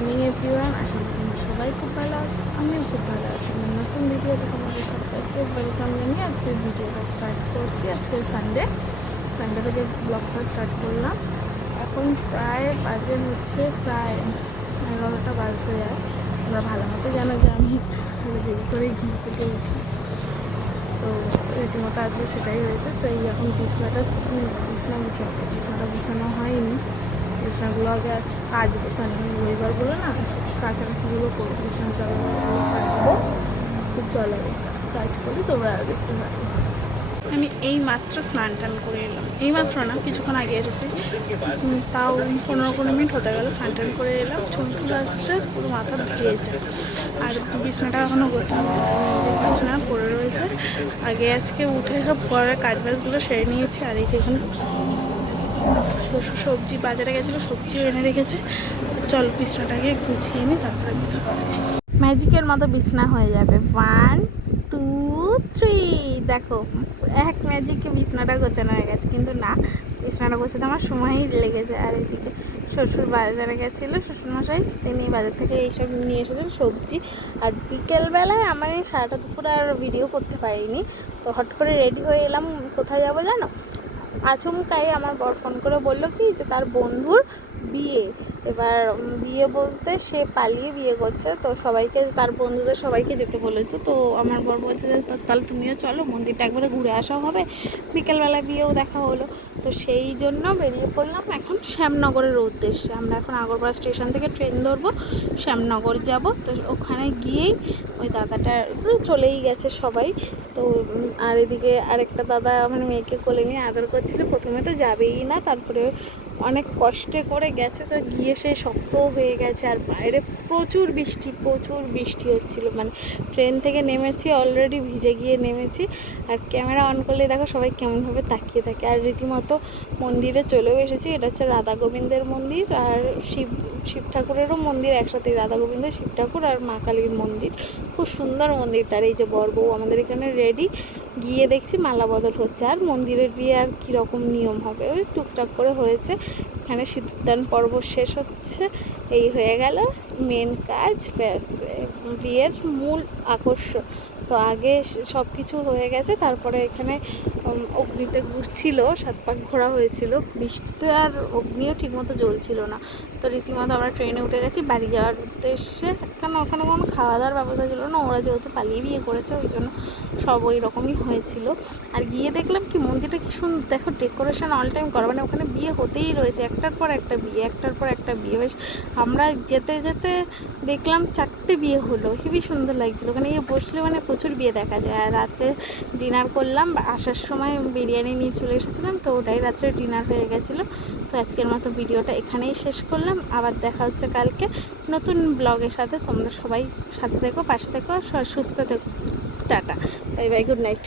Morning everyone আশা করি তোমরা সবাই খুব ভালো আছো আমিও খুব ভালো আছি নতুন ভিডিওতে তোমাদের সবাইকে ওয়েলকাম জানিয়ে আজকের ভিডিওটা স্টার্ট করছি আজকে সানডে সানডে থেকে ব্লগটা স্টার্ট করলাম। এখন প্রায় বাজে হচ্ছে প্রায় এগারোটা বাজতে যায় তোমরা ভালো মতো জানো যে আমি দেরি করে ঘুম থেকে উঠি। তো রীতিমতো আজকে সেটাই হয়েছে। তো এই এখন বিছনাটা বিছনা বিছনাটা বিছানো হয়নি। বিছনাগুলো আগে আজ বিছানো রবিবারগুলো না, কাছাকাছিগুলো করব, বিছানা চালাগুলো কাটবো। তো কাজ করি, তোমরা দেখতে পারো আমি এই মাত্র স্নান টান করে এলাম। এই মাত্র না, কিছুক্ষণ আগে এসেছি। তাও পনেরো কুড়ি মিনিট হতে গেল স্নান টান করে এলাম। ছোটো আসছে পুরো মাথা ভিজেছে। আর বিছনাটা এখনও গোছানো বিছনা পড়ে রয়েছে। আগে আজকে উঠে সব ঘরের কাজ বাজগুলো সেরে নিয়েছি, আর এই যে এখানে শ্বশুর সবজি বাজারে গেছিল সবজিও এনে রেখেছে। চল বিছনাটাকে গুছিয়ে নিই তারপরে কথা বলছি। ম্যাজিকের মতো বিছনা হয়ে যাবে। ওয়ান টু থ্রি দেখো, এক ম্যাজিকে বিছনাটা গোছানো হয়ে গেছে, কিন্তু না, বিছনাটা গোছাতে আমার সময়ই লেগেছে। আর এদিকে শ্বশুর বাজারে গেছিল, শ্বশুরমশাই, তিনি বাজার থেকে এইসব নিয়ে এসেছেন, সবজি। আর বিকেলবেলায় আমি সারাটা দুপুর আর ভিডিও করতে পারিনি। তো হট করে রেডি হয়ে এলাম, কোথায় যাব জানো? আচমকাই আমার বর ফোন করে বলল কি যে তার বন্ধুর বিয়ে। এবার বিয়ে বলতে সে পালিয়ে বিয়ে করছে, তো সবাইকে, তার বন্ধুদের সবাইকে যেতে বলেছে। তো আমার বর বলছে যে, "তো, তাহলে তুমিও চলো, মন্দিরটা একবারে ঘুরে আসাও হবে। বিকেলবেলা বিয়েও দেখা হলো। তো সেই জন্য বেরিয়ে পড়লাম এখন শ্যামনগরের উদ্দেশ্যে। আমরা এখন আগরপাড়া স্টেশন থেকে ট্রেন ধরবো, শ্যামনগর যাব। তো ওখানে গিয়েই ওই দাদাটা চলেই গেছে সবাই। তো আর এদিকে আরেকটা দাদা আমার মেয়েকে কোলে নিয়ে আদর করছিল। প্রথমে তো যাবেই না, তারপরে অনেক কষ্টে করে গেছে, তো গিয়ে সে শক্ত হয়ে গেছে আর বাইরে প্রচুর বৃষ্টি প্রচুর বৃষ্টি হচ্ছিল। মানে ট্রেন থেকে নেমেছি অলরেডি ভিজে গিয়ে নেমেছি। আর ক্যামেরা অন করলে দেখো সবাই কেমনভাবে তাকিয়ে থাকে। আর রীতিমতো মন্দিরে চলেও এসেছি। এটা হচ্ছে রাধা গোবিন্দের মন্দির আর শিব শিব ঠাকুরেরও মন্দির একসাথে। রাধা গোবিন্দ, শিব ঠাকুর আর মা কালীর মন্দির। খুব সুন্দর মন্দিরটার। এই যে বর বউ আমাদের এখানে রেডি গিয়ে দেখছি মালা বদল হচ্ছে। আর মন্দিরের বিয়ে আর কীরকম নিয়ম হবে? ওই টুকটাক করে হয়েছে। এখানে সিদ্ধদান পর্ব শেষ হচ্ছে। এই হয়ে গেল মেন কাজ, ব্যাস, বিয়ের মূল আকর্ষণ। তো আগে সব কিছু হয়ে গেছে, তারপরে এখানে অগ্নিতে ঘুরছিল, সাত পাক ঘোরা হয়েছিল। বৃষ্টিতে আর অগ্নিও ঠিকমতো জ্বলছিল না। তো রীতিমতো আমরা ট্রেনে উঠে গেছি, বাড়ি যাওয়ার উদ্দেশ্যে। কেন ওখানে কোনো খাওয়া দাওয়ার ব্যবস্থা ছিল না, ওরা যেহেতু পালিয়ে বিয়ে করেছে, ওই জন্য সব ওই রকমই হয়েছিল। আর গিয়ে দেখলাম কি, মন্দিরটা কি সুন্দর, দেখো ডেকোরেশন অল টাইম করা মানে ওখানে বিয়ে হতেই রয়েছে, একটার পর একটা বিয়ে, একটার পর একটা বিয়ে, বেশ আমরা যেতে যেতে দেখলাম চারটে বিয়ে হলো। হেবি সুন্দর লাগছিল। ওখানে গিয়ে বসলে মানে প্রচুর বিয়ে দেখা যায়। আর রাতে ডিনার করলাম, আসার সময় বিরিয়ানি নিয়ে চলে এসেছিলাম, তো ওটাই রাত্রে ডিনার হয়ে গেছিল। তো আজকের মতো ভিডিওটা এখানেই শেষ করলাম। আবার দেখা হচ্ছে কালকে নতুন ব্লগের সাথে। তোমরা সবাই সাথে থেকো, পাশে থেকো সুস্থ থেকো। Tata. Bye bye good night